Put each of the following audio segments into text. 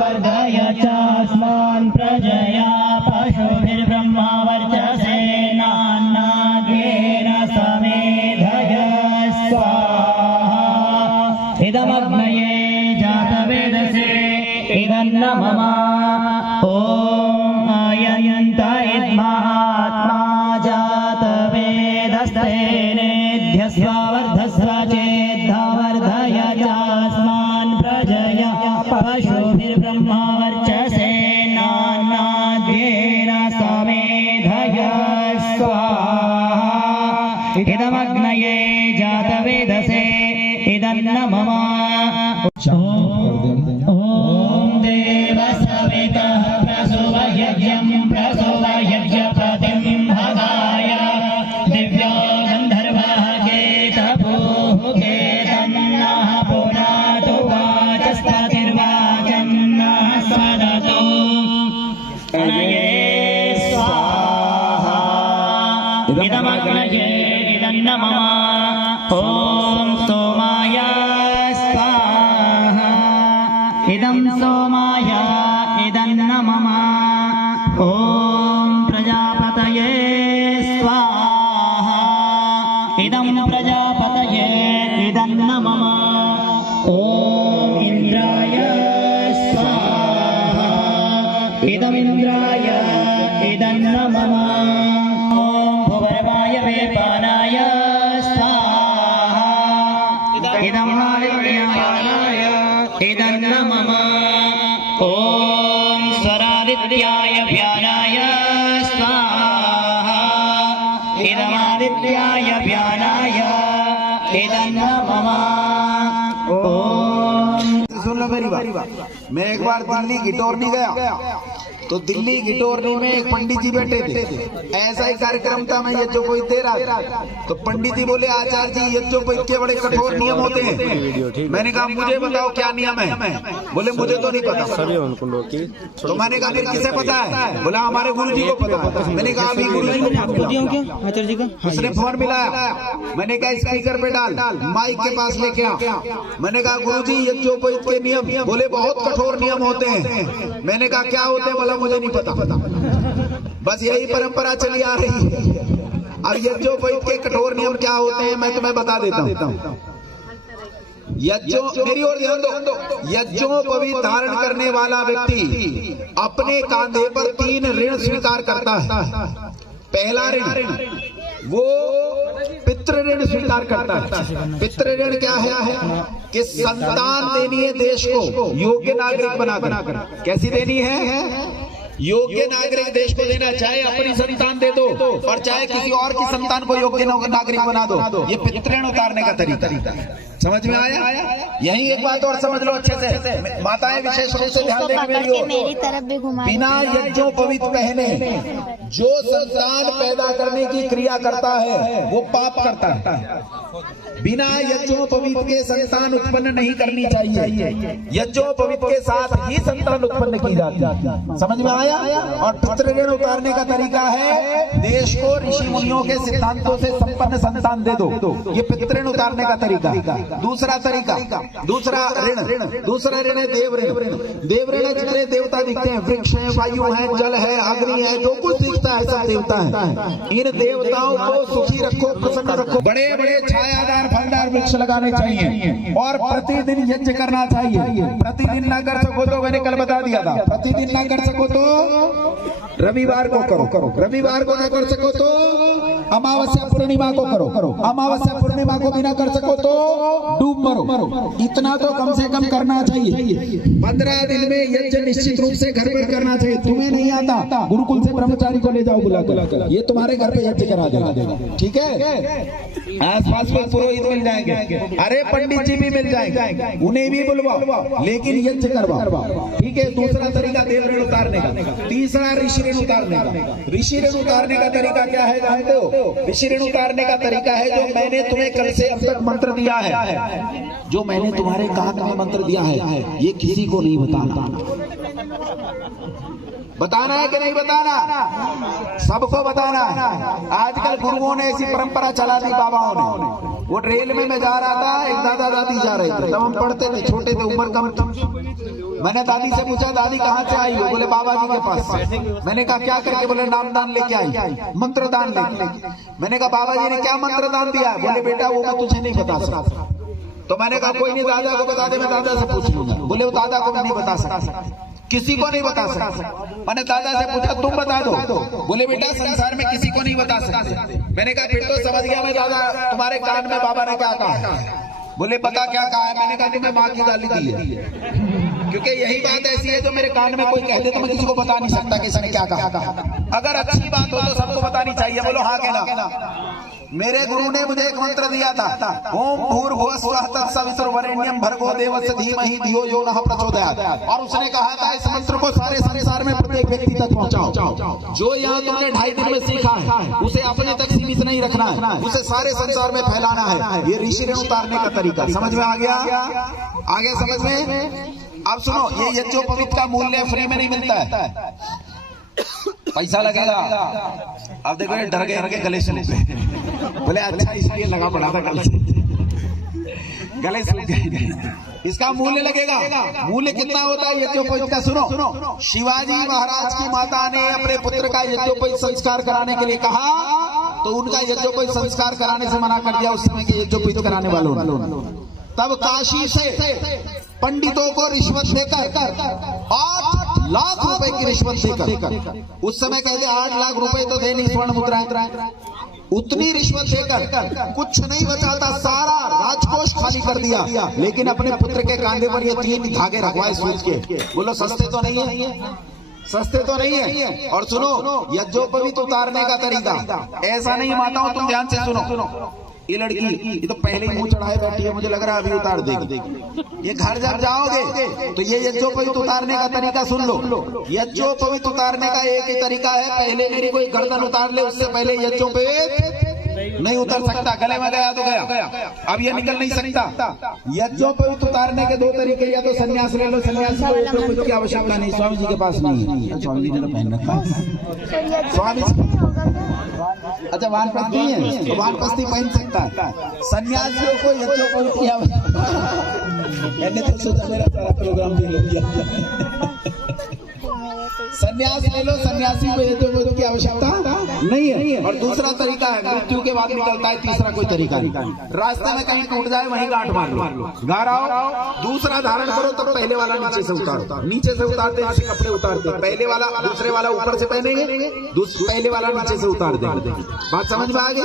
वर्धय चास्मान् प्रजया पशुभिर्ब्रह्मा वर्चसेनान्नाद्येन समेधय स्वाहा। इदमग्नये जातवेदसे इदन्न मम ॐ आयन्त इद्मात्मा जातवेदस्तेनेध्यस्व वर्धस्व चेद्धावर्धय चास्मान् प्रजया पशुभिर्ब्रह्मा वर्चसेनान्नाद्येन समेधय स्वाहा। इदमग्नये जातवेदसे इदन्न मम ॐ देवसवितः प्रसुवयज्ञं प्रसुवयज्ञपतिं भगाय दिव्यो गन्धर्वः केतपुः केतं नः पुनातु वाचस्पतिर्वाचं नः स्वदतु तनये स्वाहा। इदमग्नये इदन्न मम ॐ सोमाय स्वाहा। इदं सोमाय इदन्न मम ॐ प्रजापतये स्वाहा। इदं प्रजापतये इदन्न मम ॐ इन्द्राय स्वाहा। इदं इन्द्राय इदन्न मम ॐ भुवर्वाय वेपानाय स्वाहा। इदं आदित्याय इदन्न मम ॐ स्वरादित्याय व्यानाय स्वाहा। इदमादित्याय व्यानाय इदन्न मम ॐ। सुन लो मेरी बात। मैं एक बार दिल्ली गिटोरनी गया तो दिल्ली गिटोरनी में एक पंडित जी बैठे थे। ऐसा ही कार्यक्रम था, मैं यज्ञोपवीत दे रहा था। तो पंडित जी बोले, आचार्य जी यज्ञोपवीत के बड़े कठोर नियम होते हैं। मैंने कहा मुझे बताओ क्या नियम है। बोले मुझे तो नहीं पता। तो मैंने कहा फिर किसे पता है? बोला हमारे गुरु जी को पता है। मैंने कहा अभी गुरु जी को आचार्य जी का उसने फोन मिलाया। मैंने कहा स्पीकर पे डाल, माइक के पास लेके आ। मैंने कहा गुरु जी यज्ञोपवीत के नियम। बोले बहुत कठोर नियम होते हैं। मैंने कहा क्या होते हैं? बोला मुझे नहीं पता। बस यही परंपरा चली आ रही है। और यज्ञोपवीत के कठोर नियम क्या होते हैं मैं तुम्हें बता देता हूँ। मेरी ओर ध्यान दो। यज्ञोपवीत धारण करने वाला व्यक्ति अपने कांधे पर 3 ऋण स्वीकार करता है। पहला ऋण वो पितृ ऋण स्वीकार करता है। पितृ ऋण क्या है? कि संतान देनी है देश को योग्य नागरिक बनाकर। कैसी देनी है? योग्य नागरिक देश को देना। चाहे अपनी संतान दे दो और चाहे किसी और की संतान को योग्य नागरिक बना दो। ये पितृ ऋण उतारने का तरीका। समझ में आया? यही एक बात और समझ लो अच्छे से। माताएं विशेष रूप से ध्यान देंगे मेरी तरफ भी घुमा। बिना यज्ञोपवीत पहने जो संतान पैदा करने की क्रिया करता है वो पाप करता है। बिना यज्ञोपवीत के संतान उत्पन्न नहीं करनी चाहिए। यज्ञोपवीत के साथ ही संतान उत्पन्न की जाती है। समझ में आया? और पितृ ऋण उतारने का तरीका है देश को ऋषि मुनियों के सिद्धांतों से संपन्न संतान दे दो। ये पितृ ऋण उतारने का तरीका। दूसरा तरीका, दूसरा ऋण है देव ऋण। देव ऋण जितने देवता दिखते हैं, वृक्ष है, वायु है, जल है, अग्नि है, जो कुछ दिखता है सब देवता है। इन देवताओं को सुखी रखो, प्रसन्न रखो। बड़े बड़े छायादार फलदार वृक्ष लगाने चाहिए और प्रतिदिन यज्ञ करना चाहिए। प्रतिदिन ना कर सको तो मैंने कल बता दिया था, प्रतिदिन ना कर सको तो रविवार को करो। रविवार को ना कर सको तो अमावस्या पूर्णिमा को करो। अमावस्या पूर्णिमा को भी ना कर सको तो डूब मरो। इतना तो कम से कम करना चाहिए। 15 दिन में यज्ञ निश्चित रूप से घर पर करना चाहिए। तुम्हें नहीं आता, गुरुकुल से ब्रह्मचारी को ले जाओ बुलाकर, ये तुम्हारे घर पे यज्ञ करा देगा। ठीक है? आसपास में पुरोहित मिल जाएंगे, अरे पंडित जी भी मिल जाएंगे, उन्हें भी बुलवाओ, लेकिन यज्ञ करवाओ। ठीक है? दूसरा तरीका देव ऋण उतारने का। तीसरा ऋषि ऋण उतारने का। ऋषि ऋण उतारने का तरीका क्या है जानते हो? ऋषि ऋण उतारने का तरीका है जो मैंने तुम्हें कल से अब तक मंत्र दिया है, जो मैंने तुम्हारे कान में मंत्र दिया है, ये किसी को नहीं बताना। बताना है कि नहीं बताना? सबको बताना है। आजकल गुरुओं ने ऐसी परंपरा चला दी, बाबाओं ने। वो ट्रेन में मैं जा रहा था, एक दादा दादी जा रहे थे, तब हम पढ़ते थे, छोटे थे, उम्र कम थी। मैंने दादी से पूछा, दादी कहाँ से आई हो? बोले बाबा जी के पास से। मैंने कहा क्या करके? बोले नामदान लेके आई, मंत्रदान लेके। मैंने कहा बाबा जी ने क्या मंत्रदान दिया? बोले बेटा वो मैं तुझे नहीं बता सकता। तो मैंने कहा कोई नहीं, दादा को बता दे, मैं दादा से पूछ लूंगा। बोले वो दादा को मैं नहीं बता सकता, किसी को नहीं बता सकता। मैंने दादा से पूछा तुम बता दो। बोले बेटा संसार में किसी को नहीं बता सकते। मैंने कहा फिर तो समझ गया मैं दादा, तुम्हारे कान में बाबा ने क्या कहा? बोले पता क्या कहा है? मैंने कहा तुम्हें माँ की गाली दी है, क्योंकि यही बात ऐसी है जो मेरे कान में कोई कह दे तो मैं किसी को बता नहीं सकता किसी ने क्या कहा। अगर अच्छी बात हो तो सबको बतानी चाहिए। बोलो हाँ कहना। मेरे गुरु ने मुझे एक मंत्र दिया था, ओम भूर्भुवः स्वः तत्सवितुर्वरेण्यं भर्गो देवस्य धीमहि धियो यो नः प्रचोदयात्। और उसने कहा था इस मंत्र को सारे संसार में प्रत्येक व्यक्ति तक पहुंचाओ। जो यहाँ तुमने 2.5 दिन में सीखा है उसे अपने तक सीमित नहीं रखना है, उसे सारे संसार में फैलाना है। ये ऋषि ऋण उतारने का तरीका समझ में आ गया? आगे समझ में? अब सुनो, ये यज्ञोपवीत का मूल्य फ्री में नहीं मिलता है, पैसा लगेगा। अब देखो ये डर गए गले से बोले अच्छा इसलिए लगा पड़ा था कल से, गले सूख गए। इसका मूल्य लगेगा। मूल्य कितना होता है यज्ञोपवीत का? सुनो, शिवाजी महाराज की माता ने अपने पुत्र का यज्ञोपवीत संस्कार कराने के लिए कहा, तो उनका यज्ञोपवीत संस्कार कराने से मना कर दिया उस समय के यज्ञोपवीत कराने वालों ने। तब काशी से पंडितों को रिश्वत देकर 8 लाख रुपए की रिश्वत देकर, उस समय कहते 8 लाख रुपए तो थे नहीं स्वर्ण मुद्राएं, उतनी रिश्वत देकर कुछ नहीं बचा था, सारा राजकोष खाली कर दिया। लेकिन अपने पुत्र के कांधे पर ये 3 धागे रखवाए सूत के। बोलो सस्ते तो नहीं है? सस्ते तो नहीं है। और सुनो, यज्ञोपवीत उतारने का तरीका ऐसा नहीं, माताओं तुम ध्यान से सुनो। ये लड़की ये तो पहले ही मुंह चढ़ाए बैठी है, मुझे लग रहा है अभी उतार देगी। ये घर जब जाओगे तो ये यज्ञोपवीत उतारने का तरीका सुन लो। यज्ञोपवीत उतारने का एक ही तरीका है, पहले मेरी कोई गर्दन उतार ले उससे पहले यज्ञोपवीत नहीं उतर सकता। गले में गया तो गया, अब ये निकल नहीं सकता। यज्ञोपवीत उतारने के 2 तरीके, या तो संन्यास ले लो, संन्यास को यज्ञोपवीत की आवश्यकता नहीं, स्वामी जी के पास नहीं है। स्वामी जी ने तो पहन रखा है। स्वामी अच्छा वानप्रस्थी है तो वानप्रस्थी पहन सकता है। सन्यासियों को यज्ञोपवीत की आवश्यकता। मैंने तो सोचा मेरा सारा प्रोग्राम भी हो गया। सन्यास ले लो, सन्यासी को यज्ञोपवीत की आवश्यकता नहीं है। और दूसरा तरीका है, मृत्यु के बाद निकलता है। तीसरा कोई तरीका नहीं, रास्ते में कहीं टूट जाए वहीं गांठ मार लो, गा रहा हो दूसरा धारण करो, तो पहले वाला नीचे से उतारो, नीचे से उतारते जैसे कपड़े उतारते, पहले वाला दूसरे वाला ऊपर से पहनेंगे, पहले वाला नीचे से उतार देंगे। बात समझ में आ गई?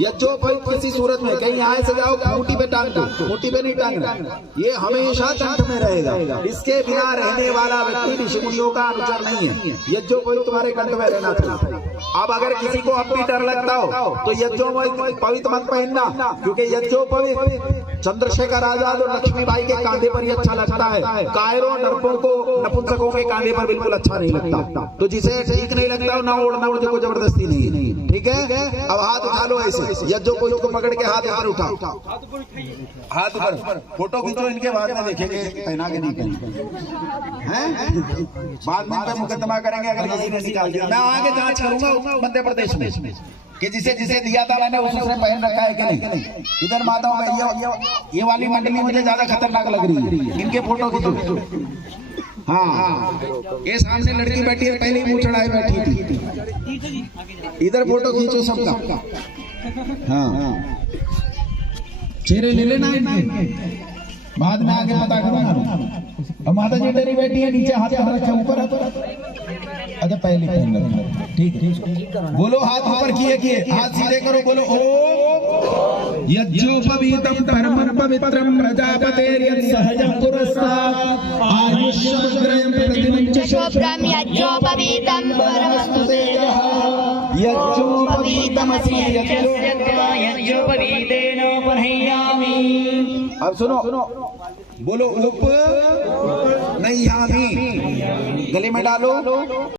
यज्ञोपवीत किसी सूरत में कहीं यहाँ से जाओ खूंटी पे टांग दो, खूंटी पे नहीं टांगना, ये हमेशा कंठ में रहेगा। इसके बिना रहने वाला व्यक्ति ऋषि मुनियों का अनुचर नहीं है। यज्ञोपवीत तुम्हारे कंठ में रहना चाहिए। अब अगर किसी को अब भी डर लगता हो तो यज्ञोपवीत मत पहनना, क्योंकि यज्ञोपवीत चंद्रशेखर आजाद और लक्ष्मीबाई के कांधे पर ही अच्छा लगता है। कायरों नरपों नपुंसकों के कांधे पर बिल्कुल अच्छा नहीं लगता। तो जिसे ठीक नहीं लगता ना ओढ़ना, मुझे कोई जबरदस्ती नहीं, ठीक है? अब हाथ उठा लो ऐसे, यज्ञोपवीत को पकड़ के हाथ ऊपर उठाओ, हाथ ऊपर। फोटो खींचो, इनके बाद में देखेंगे पहना के नहीं पहना है, बाद में मुकदमा करेंगे अगर किसी ने निकाल दिया। मैं आगे जांच करूंगा मध्य प्रदेश में कि जिसे दिया था मैंने उसने पहन रखा है कि नहीं। इधर माताओं का ये वाली मंडली मुझे ज्यादा खतरनाक लग रही है, इनके फोटो खींचो। हाँ, ये सामने लड़की बैठी है, पहले मुंह चढ़ाए बैठी थी। इधर फोटो खींचो सबका। हाँ, चेहरे ले लेना बाद में आगे पता करूंगा। अब माता जी डरी बैठी है, नीचे हाथ रखा ऊपर। अच्छा पहले पहन रखा, ठीक है। बोलो हाथ ऊपर किए, हाथ सीधे करो, बोलो ओम यज्ञोपवीतम परमं पवित्रं प्रजापतेर्यत्सहजं पुरस्तात् आयुष्यमुद्रयं प्रतिमुच्य शोभ्रं यज्ञोपवीतं परमस्तुते यज्ञोपवीतमसि यज्ञोपवीतेनोपनह्यामि। अब सुनो, बोलो उप नहीं, गले में डालो।